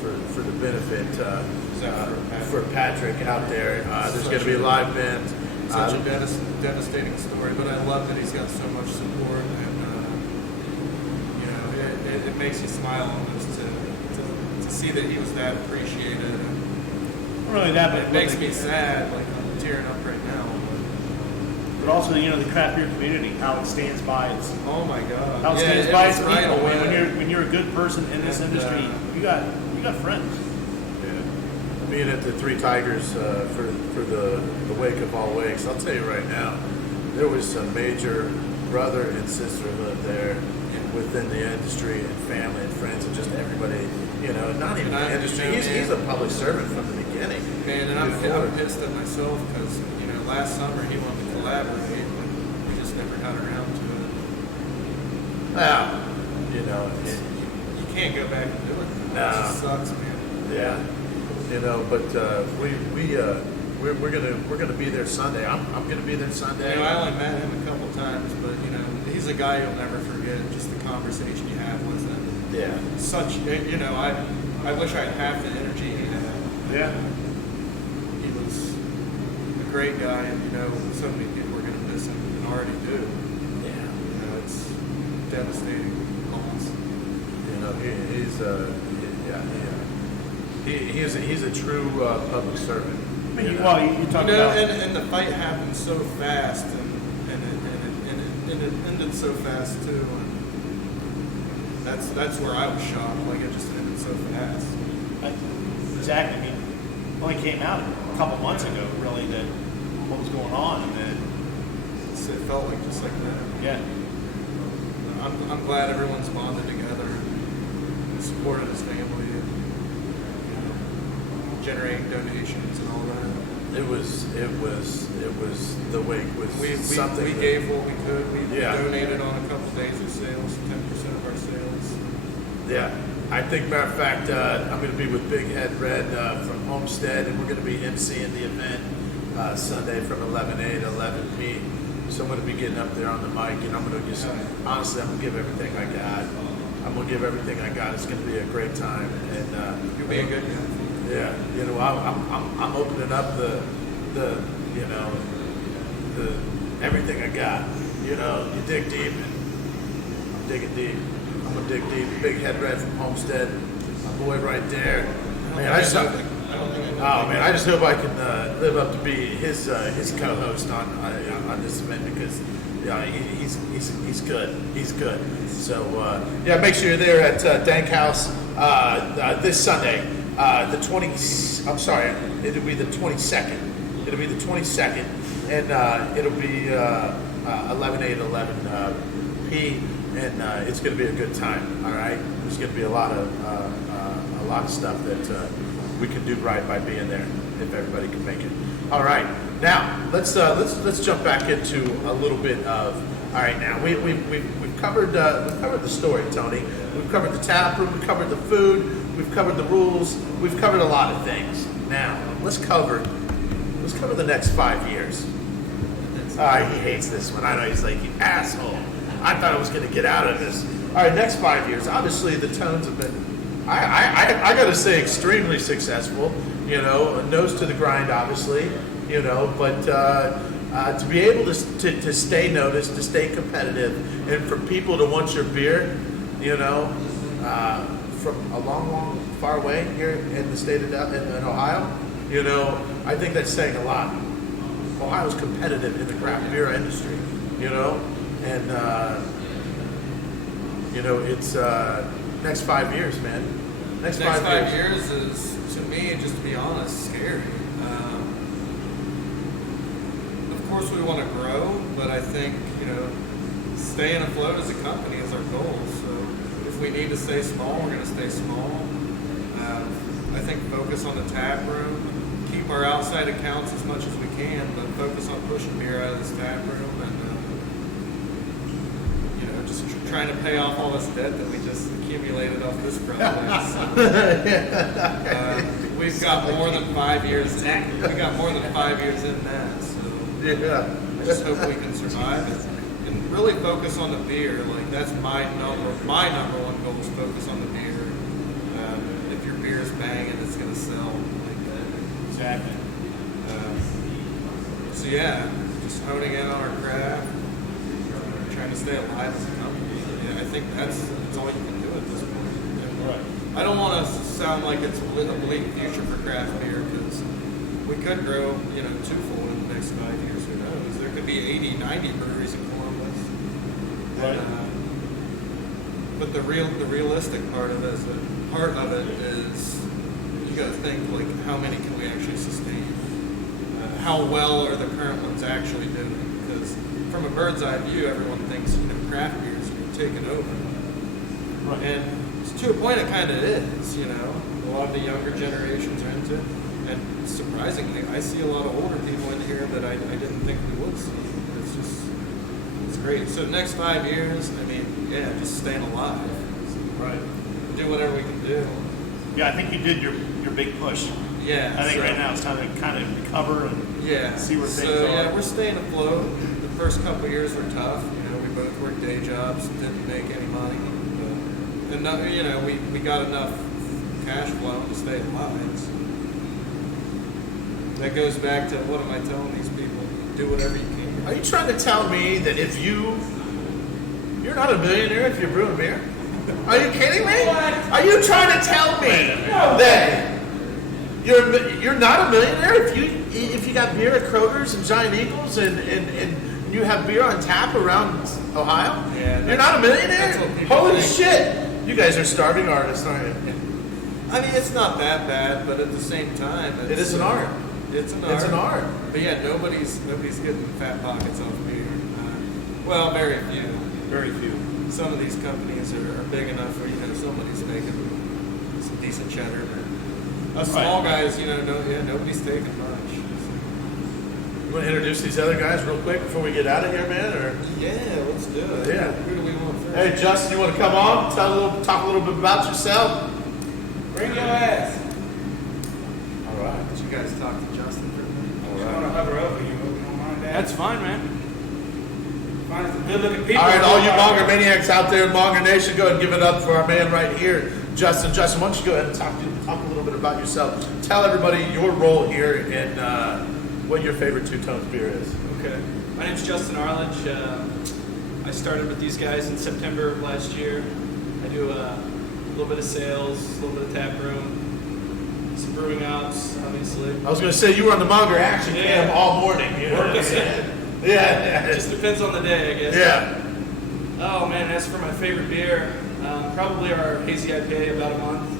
for the benefit for Patrick out there. There's going to be a live band. Such a devastating story, but I love that he's got so much support, and you know, it makes you smile almost to see that he was that appreciated. And Not really that, but it makes me sad, like I'm tearing up right now. But also, you know, the craft beer community, how it stands by its Oh my God! how it Yeah, stands it by was its right people. away. When you're a good person in this And, industry, you got friends. Being at the Three Tigers for the wake of all wakes, I'll tell you right now, there was some major brother and sisterhood there within the industry and family and friends and just everybody. You know, not even the industry. He's a public servant from the beginning. Man, and I'm Before. pissed at myself because you know last summer he wanted to collaborate, but we just never got around to it. Well, you know, You can't go back and do it. It No. just sucks, man. yeah, you know, but we're gonna be there Sunday. I'm gonna be there Sunday. You know, I only met him a couple times, but you know, he's a guy you'll never forget. Just the conversation you had with him. Yeah, Such, you know, I wish I had half the energy he had. Yeah. He was a great guy, and you know, so many people are going to miss him and already do. yeah. You know, it's devastating loss. You know, he's a true public servant. I mean, you know? well, you You talk know, about and the fight happened so fast, and it ended so fast too. And that's where I was shocked. Like it just ended so fast. exactly. I mean, it only came out a couple months ago, really, that what was going on, and then It felt like just like that. yeah. I'm glad everyone's bonded together and supported his family and you know, generating donations and all that. It was the wake was We something. that- gave what we could. We Yeah. donated on a couple days of sales, 10% of our sales. Yeah, I think, matter of fact, I'm going to be with Big Head Red from Homestead, and we're going to be emceeing the event. Sunday from 11A to 11P. So I'm going to be getting up there on the mic, and I'm going to just, honestly, I'm going to give everything I got. I'm going to give everything I got. It's going to be a great time. And You'll be a good guy. yeah, you know, I'm opening up the you know, the everything I got. You know, you dig deep, and I'm digging deep. I'm gonna dig deep. Big head red from Homestead, my boy right there. Man, I just hope I can live up to be his co-host on this event, because yeah, he's good. He's good. So yeah, make sure you're there at Dank House this Sunday. The 20. I'm sorry, it'll be the 22nd. It'll be the 22nd, and it'll be 11A to 11P, and it's going to be a good time. All right, there's going to be a lot of stuff that we can do right by being there if everybody can make it. All right, now let's jump back into a little bit of. All right, now we've covered the story, Tony. We've covered the tap room. We've covered the food. We've covered the rules. We've covered a lot of things. Now let's cover the next 5 years. He hates this one. I know, he's like, you asshole. I thought I was going to get out of this. All right, next 5 years. Obviously, the tones have been, I got to say, extremely successful. You know, nose to the grind, obviously. You know, but to be able to stay noticed, to stay competitive, and for people to want your beer, you know, from a long, far away here in the state of in Ohio, you know, I think that's saying a lot. Ohio's competitive in the craft beer industry, you know, and you know, it's next 5 years, man. Next 5 years is, to me, just to be honest, scary. Of course, we want to grow, but I think, you know, staying afloat as a company is our goal. So if we need to stay small, we're going to stay small. I think focus on the tap room, keep our outside accounts as much as we can, but focus on pushing beer out of this tap room, and you know, just trying to pay off all this debt that we just accumulated off this project. So, we've got more than 5 years. We got more than 5 years in that. So yeah. I just hope we can survive it and really focus on the beer. Like, that's my number one goal is focus on the beer. If your beer is banging, it's gonna sell. Exactly. So yeah, just honing in on our craft, trying to stay alive as a company. Yeah, I think that's all you can do at this point. And Right. I don't want to sound like it's a bleak future for craft beer, because we could grow, you know, twofold in the next 5 years. Who knows? There could be 80, 90 breweries in Columbus. Right. But the realistic part of it is you got to think, like, how many can we actually sustain? How well are the current ones actually doing? Because from a bird's eye view, everyone thinks, you know, craft beers are taking over. Right. And to a point, it kind of is. You know, a lot of the younger generations are into it, and surprisingly, I see a lot of older people in here that I didn't think we would see. It's great. So next 5 years, I mean, yeah, just staying alive. Right. Do whatever we can do. Yeah, I think you did your big push. Yeah. I think so- right now it's time to kind of recover and Yeah. see where things so, are. yeah, we're staying afloat. The first couple of years were tough. You know, we both worked day jobs, didn't make any money. But, and you know, we got enough cash flow to stay alive. So that goes back to, what am I telling these people? Do whatever you can. Are you trying to tell me that if you're not a millionaire if you're brewing beer? Are you kidding me? Are you trying to tell me that you're not a millionaire if you got beer at Kroger's and Giant Eagles and you have beer on tap around Ohio? Yeah, You're not a millionaire? that's what people Holy think. shit! You guys are starving artists, aren't you? I mean, it's not that bad, but at the same time, It is an art. It's an art. It's an art. But yeah, nobody's getting fat pockets off beer. Well, very few. Very few. Some of these companies are big enough where, you know, somebody's making some decent cheddar. But us small guys, you know, nobody's taking much. You want to introduce these other guys real quick before we get out of here, man? Or Yeah, let's do it. Yeah. Who do we want first? hey, Justin, you want to come on? Talk a little bit about yourself. Bring your ass. All right. Did you guys talk to Justin for a minute? All just want to hover over you. Hope you don't mind that. That's fine, man. Find some good-looking people. All right, all you Monger maniacs out there in Monger Nation, go ahead and give it up for our man right here, Justin. Justin, why don't you go ahead and talk a little bit about yourself. Tell everybody your role here and what your favorite two-tone beer is. Okay. My name's Justin Arledge. I started with these guys in September of last year. I do a little bit of sales, a little bit of tap room, some brewing ops, obviously. I was going to say, you were on the Monger action cam all morning. You know? Yeah. It just depends on the day, I guess. Yeah. Oh, man, as for my favorite beer, probably our Hazy IPA, about a month.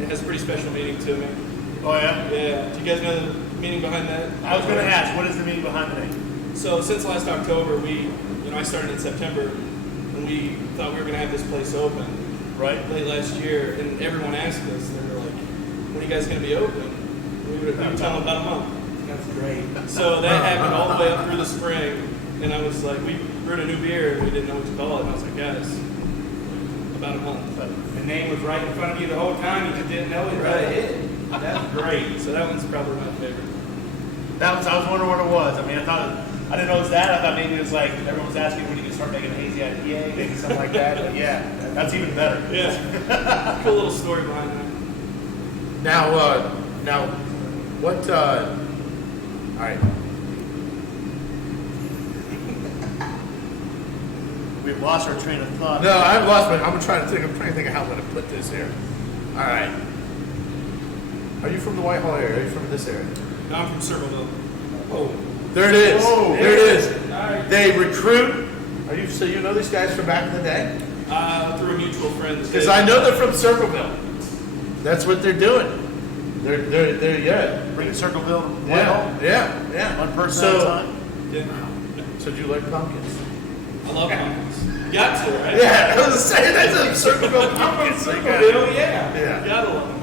It has a pretty special meaning to me. Oh, yeah? Yeah. Do you guys know the meaning behind that? I was going to ask, what is the meaning behind the name? So since last October, I started in September, and we thought we were going to have this place open Right. late last year, and everyone asked us, they were like, when are you guys going to be open? We would tell them about a month. That's great. So that happened all the way up through the spring, and I was like, we brewed a new beer, and we didn't know what to call it, and I was like, guys, about a month. The name was right in front of you the whole time. You just didn't know it. Right. That's great. So that one's probably my favorite. I was wondering what it was. I mean, I didn't know it was that. I thought maybe it was like everyone was asking when you can start making a hazy IPA, maybe something like that. But yeah, that's even better. Yeah. Cool little story behind that. Now, what? All right. We've lost our train of thought. No, I've lost my. I'm trying to think of how I'm going to put this here. All right. Are you from the Whitehall area? Are you from this area? No, I'm from Circleville. Oh. There it is. Whoa. There it is. All right. They recruit. So you know these guys from back in the day? Through a mutual friend. Because I know they're from Circleville. That's what they're doing. They're yeah. Bring Circleville to Whitehall. Yeah. One person at a time. Yeah. So do you like pumpkins? I love pumpkins. You got to, right? Yeah, I was saying that's a Circleville pumpkins. Circleville, yeah. Yeah. You gotta love them.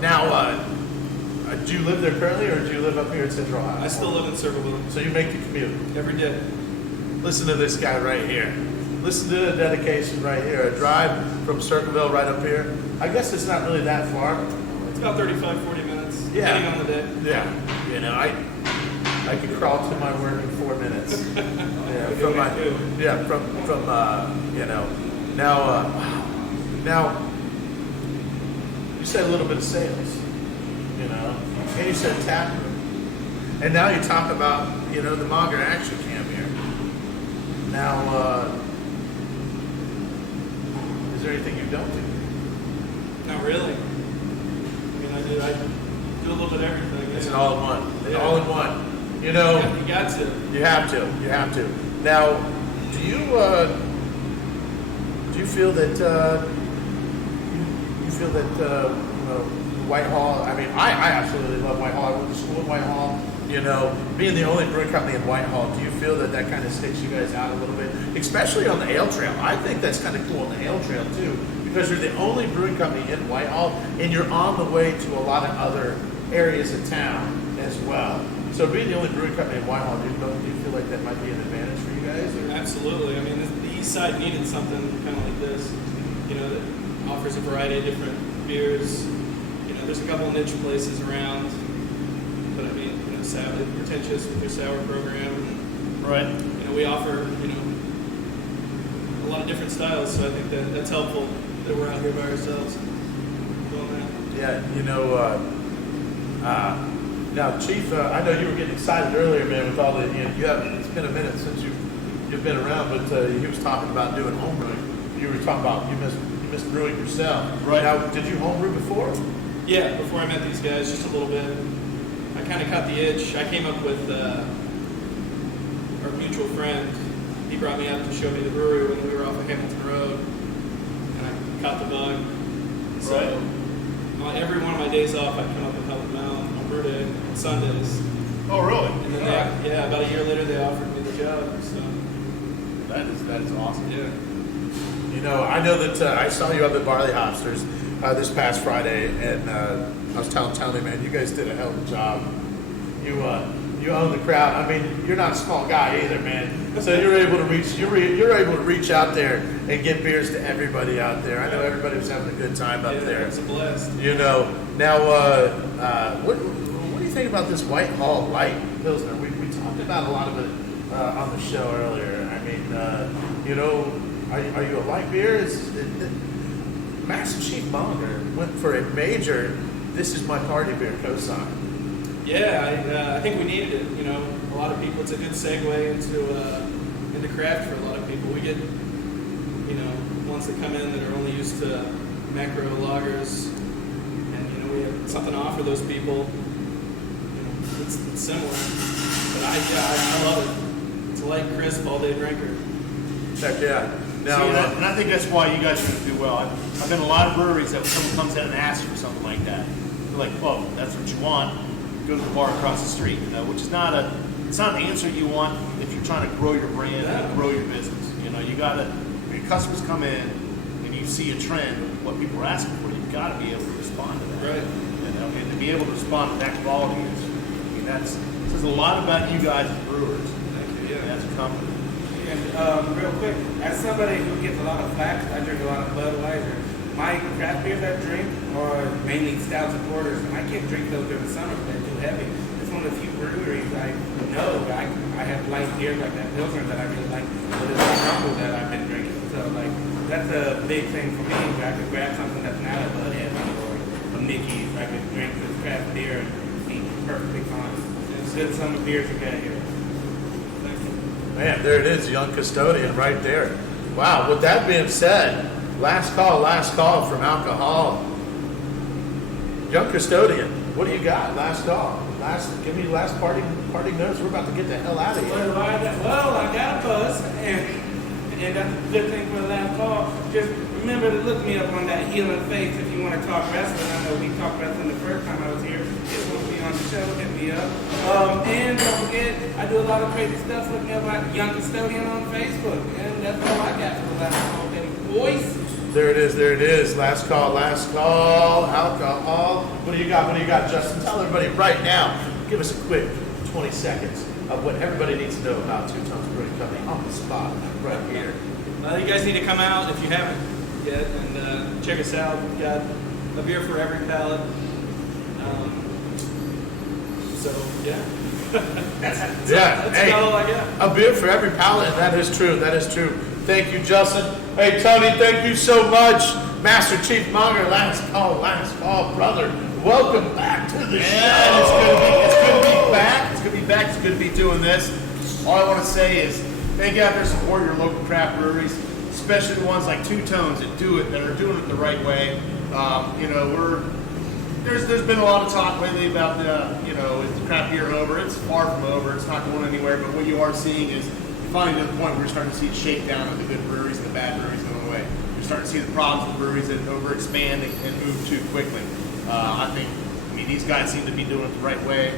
Now, do you live there currently, or do you live up here in Central Ohio? I still live in Circleville So you make the commute. every day. Listen to this guy right here. Listen to the dedication right here. A drive from Circleville right up here. I guess it's not really that far. It's about 35, 40 minutes, Yeah. depending on the day. Yeah. You know, I could crawl to my work in 4 minutes. Yeah, from my, yeah, from you know. Now, you said a little bit of sales, you know, and you said tap room, and now you talk about, you know, the Monger Action Cam here. Now, is there anything you don't do? Not really. I mean, I do a little bit of everything. It's you an know. all in one. It's Yeah. all in one. You know, You got to. you have to. You have to. Now, do you feel that you feel that Whitehall? I mean, I absolutely love Whitehall. I went to school in Whitehall. You know, being the only brewing company in Whitehall, do you feel that kind of sticks you guys out a little bit, especially on the ale trail? I think that's kind of cool on the ale trail too, because you're the only brewing company in Whitehall, and you're on the way to a lot of other areas of town as well. So being the only brewing company in Whitehall, do you feel like that might be an advantage for you guys? Or? Absolutely. I mean, the East Side needed something kind of like this, you know, that offers a variety of different beers. You know, there's a couple of niche places around, but I mean, you know, they're pretentious with their sour program. Right. You know, we offer, you know, a lot of different styles, so I think that's helpful that we're out here by ourselves doing that. Yeah, you know, now, Chief, I know you were getting excited earlier, man, with all the, it's been a minute since you've been around, but he was talking about doing home brewing. You were talking about you missed brewing yourself. Right. Now, did you home brew before? Yeah, before I met these guys, just a little bit. I kind of caught the itch. I came up with our mutual friend. He brought me out to show me the brewery when we were off of Hamilton Road, and I caught the bug. So every one of my days off, I'd come up and help them out on brew day on Sundays. Oh, really? And then about a year later, they offered me the job. So That is awesome. yeah. You know, I know that I saw you up at Barley Hopsters this past Friday, and I was telling Tony, man, you guys did a hell of a job. You own the crowd. I mean, you're not a small guy either, man. So you're able to reach out there and get beers to everybody out there. I know everybody was having a good time up there. It was a blast. You know, now think about this Whitehall Light Pilsner? We talked about a lot of it on the show earlier. I mean, are you a light beer? Master Chief Monger went for a major "This is my party beer" cosign. Yeah, I think we needed it. You know, a lot of people. It's a good segue into craft for a lot of people. We get, ones that come in that are only used to macro lagers, and we have something to offer those people. It's similar, but I love it. It's a light, crisp, all-day drinker. Heck yeah. Now, and I think that's why you guys are going to do well. I've been in a lot of breweries that when someone comes in and asks for something like that, they're like, "Well, that's what you want. Go to the bar across the street," which is not it's not an answer you want if you're trying to grow your brand and grow your business. You got to, when your customers come in and you see a trend of what people are asking for, you've got to be able to respond to that. Right. And to be able to respond to that quality says a lot about you guys as brewers. Thank you. Yeah. As a company. And real quick, as somebody who gets a lot of flack, I drink a lot of Budweiser. My craft beers I drink are mainly stouts and porters, and I can't drink those during the summer because they're too heavy. It's one of the few breweries I know I have light beers like that Pilsner that I really like, but it's a crumble that I've been drinking. So that's a big thing for me. Where I could grab something that's not a Bud Heavy or a Mickey's. I could drink this craft beer and be perfectly fine. It's good summer beers we got here. man, there it is, young custodian right there. Wow. With that being said, last call from alcohol. Young custodian, what do you got? Last call. Give me last party notes. We're about to get the hell out of here. Well, I got a buzz, and that's a good thing for the last call. Just remember to look me up on that Healing Face if you want to talk wrestling. I know we talked wrestling the first time I was here. Just want to be on the show, hit me up. And don't forget, I do a lot of crazy stuff. Look me up at Young Custodian on Facebook. And that's all I got for the last call, baby boys. There it is. Last call. Alcohol. What do you got, Justin? Tell everybody right now. Give us a quick 20 seconds of what everybody needs to know about Two Tones Brewing Company on the spot right here. You guys need to come out if you haven't yet and check us out. We've got a beer for every palate. That's all I got. A beer for every palate, and that is true. Thank you, Justin. Hey, Tony, thank you so much. Master Chief Monger, last call, brother. Welcome back to the show. It's good to be back. It's good to be doing this. All I want to say is thank you out there, support your local craft breweries, especially the ones like Two Tones that are doing it the right way. There's been a lot of talk lately about is the craft beer over? It's far from over. It's not going anywhere. But what you are seeing is finally to the point where you're starting to see a shakedown of the good breweries and the bad breweries going away. You're starting to see the problems with breweries that overexpand and move too quickly. I think these guys seem to be doing it the right way.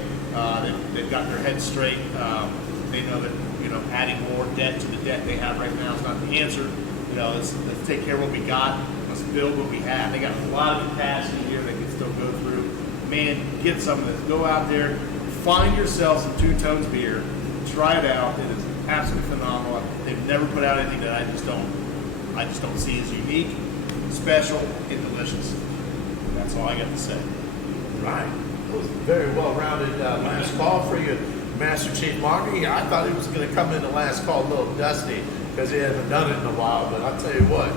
They've got their heads straight. They know that adding more debt to the debt they have right now is not the answer. Let's take care of what we got. Let's build what we have. They got a lot of capacity here they can still go through. Man, get some of this. Go out there, find yourself some Two Tones beer, try it out. It is absolutely phenomenal. They've never put out anything that I just don't see as unique, special, and delicious. That's all I got to say. Right. That was a very well-rounded last call for you, Master Chief Monger. I thought he was going to come in the last call a little dusty because he hasn't done it in a while. But I'll tell you what,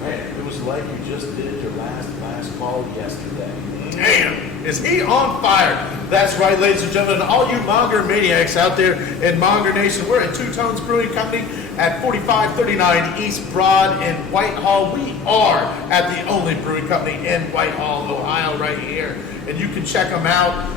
man, it was like you just did your last call yesterday. Damn, is he on fire? That's right, ladies and gentlemen, all you Monger maniacs out there in Monger Nation. We're at Two Tones Brewing Company at 4539 East Broad in Whitehall. We are at the only brewing company in Whitehall, Ohio, right here. And you can check them out.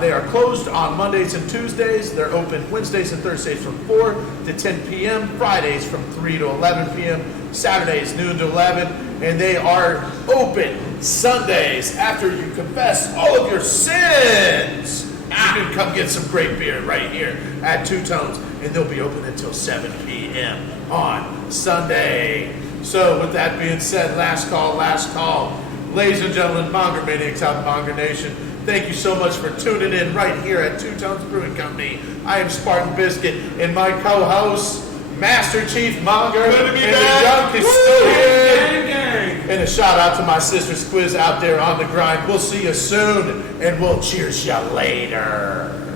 They are closed on Mondays and Tuesdays. They're open Wednesdays and Thursdays from 4 to 10 p.m., Fridays from 3 to 11 p.m., Saturdays noon to 11, and they are open Sundays after you confess all of your sins. You can come get some great beer right here at Two Tones, and they'll be open until 7 p.m. on Sunday. So with that being said, last call. Ladies and gentlemen, Monger Maniacs out in Monger Nation, thank you so much for tuning in right here at Two Tones Brewing Company. I am Spartan Biscuit, and my co-host, Master Chief Monger, Good to be and back. the Young Custodian. Gang. And a shout out to my sister Squiz out there on the grind. We'll see you soon, and we'll cheers you later.